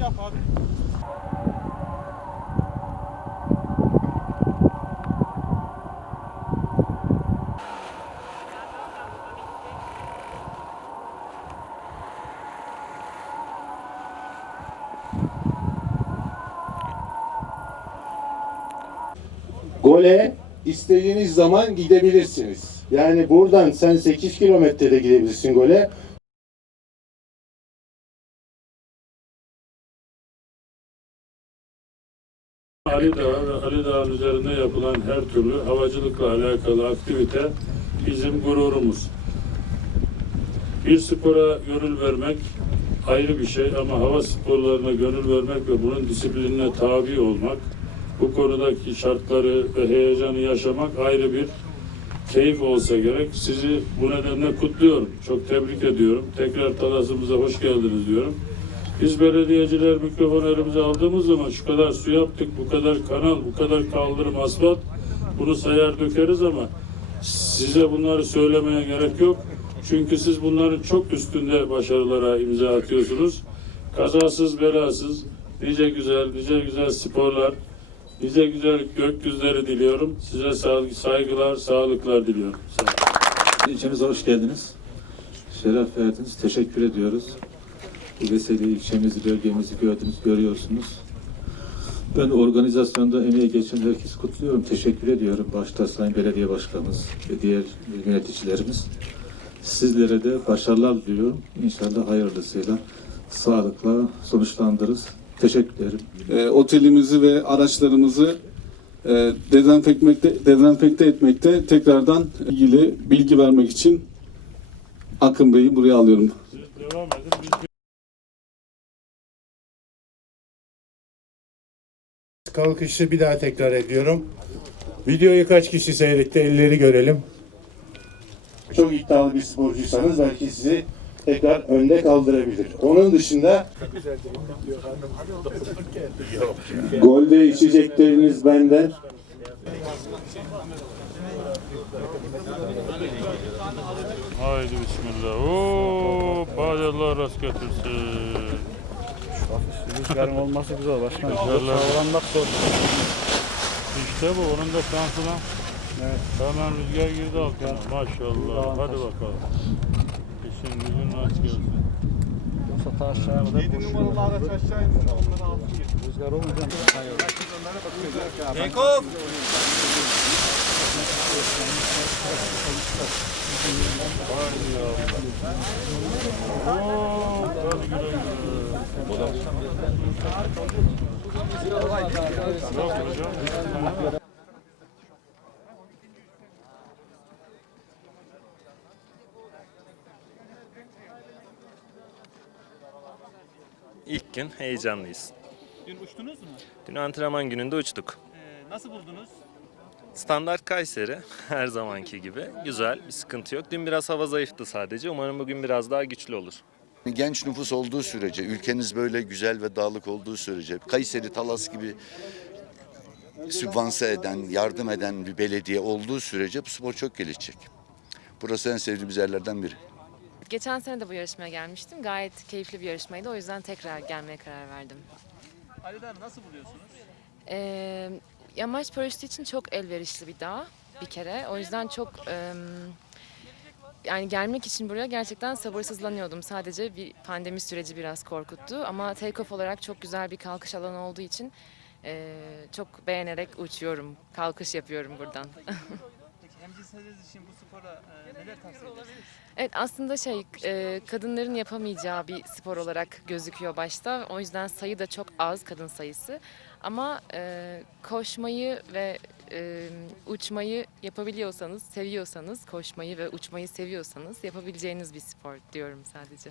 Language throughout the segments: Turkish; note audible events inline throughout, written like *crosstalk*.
yap abi. Gole istediğiniz zaman gidebilirsiniz. Yani buradan sen 8 kilometrede gidebilirsin gole. Ali Dağı ve Ali Dağı'nın üzerinde yapılan her türlü havacılıkla alakalı aktivite bizim gururumuz. Bir spora gönül vermek ayrı bir şey ama hava sporlarına gönül vermek ve bunun disiplinine tabi olmak, bu konudaki şartları ve heyecanı yaşamak ayrı bir keyif olsa gerek. Sizi bu nedenle kutluyorum. Çok tebrik ediyorum. Tekrar Talas'ımıza hoş geldiniz diyorum. Biz belediyeciler mikrofon elimize aldığımız zaman şu kadar su yaptık, bu kadar kanal, bu kadar kaldırım, asfalt bunu sayar dökeriz ama size bunları söylemeye gerek yok. Çünkü siz bunların çok üstünde başarılara imza atıyorsunuz. Kazasız belasız, nice güzel, nice güzel sporlar, nice güzel gökyüzleri diliyorum. Size saygılar, sağlıklar diliyorum. Sağ. İlçemize hoş geldiniz. Şeref verdiniz. Teşekkür ediyoruz. Vesileyle ilçemizi, bölgemizi gördünüz, görüyorsunuz. Ben organizasyonda emeği geçen herkesi kutluyorum. Teşekkür ediyorum. Başta Sayın Belediye Başkanımız ve diğer yöneticilerimiz. Sizlere de başarılar diliyorum. İnşallah hayırlısıyla, sağlıkla sonuçlandırırız. Teşekkür ederim. e, otelimizi ve araçlarımızı e, dezenfekte, dezenfekte etmekte tekrardan ilgili bilgi vermek için Akın Bey'i buraya alıyorum. Devam edin. Kalkışı bir daha tekrar ediyorum. Videoyu kaç kişi seyretti elleri görelim. Çok iddialı bir sporcuysanız belki sizi tekrar önde kaldırabilir. Onun dışında golde içecekleriniz benden. Haydi bismillah. Oo, Allah rast getirsin. Rüzgarın olması güzel başkanım. İnşallah. Savranmak zor. İşte bu, onun da şansı lan. Evet. Hemen rüzgar girdi altına. Maşallah. Hadi bakalım. İşin gücün rast gelsin. Yoksa ta aşağıya kadar 7 numaralı araç aşağı insin onları alsın Rüzgar olunca hayır. Take Oo, hadi güle güle. İlk gün heyecanlıyız. Dün uçtunuz mu? Dün antrenman gününde uçtuk. Ee, nasıl buldunuz? Standart Kayseri *laughs* her zamanki gibi. Güzel, bir sıkıntı yok. Dün biraz hava zayıftı sadece. Umarım bugün biraz daha güçlü olur. Genç nüfus olduğu sürece, ülkeniz böyle güzel ve dağlık olduğu sürece, Kayseri, Talas gibi sübvanse eden, yardım eden bir belediye olduğu sürece bu spor çok gelişecek. Burası en sevdiğimiz yerlerden biri. Geçen sene de bu yarışmaya gelmiştim. Gayet keyifli bir yarışmaydı. O yüzden tekrar gelmeye karar verdim. Ali Dağı'nı nasıl buluyorsunuz? Ee, yamaç paraşütü için çok elverişli bir dağ bir kere. O yüzden çok yani gelmek için buraya gerçekten sabırsızlanıyordum. Sadece bir pandemi süreci biraz korkuttu. Ama take-off olarak çok güzel bir kalkış alanı olduğu için çok beğenerek uçuyorum. Kalkış yapıyorum buradan. *laughs* Hemcinsleriniz için bu spora e, neler tavsiye edersiniz? Evet aslında şey e, kadınların yapamayacağı bir spor olarak gözüküyor başta. O yüzden sayı da çok az kadın sayısı. Ama e, koşmayı ve e, uçmayı yapabiliyorsanız, seviyorsanız, koşmayı ve uçmayı seviyorsanız yapabileceğiniz bir spor diyorum sadece.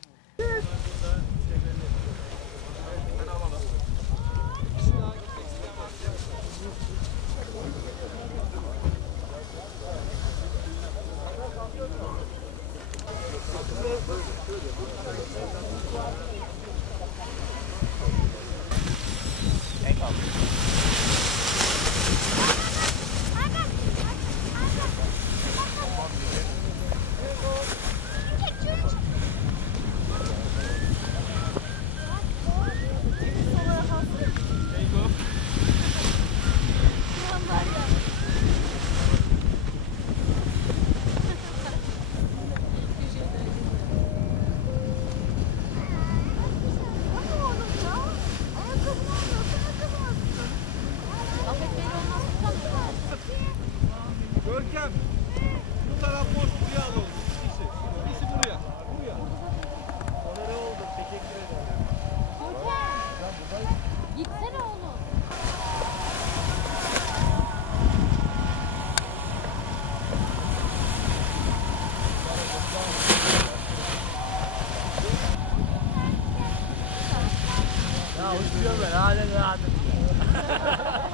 Ya uçuyorum ben halen rahatım.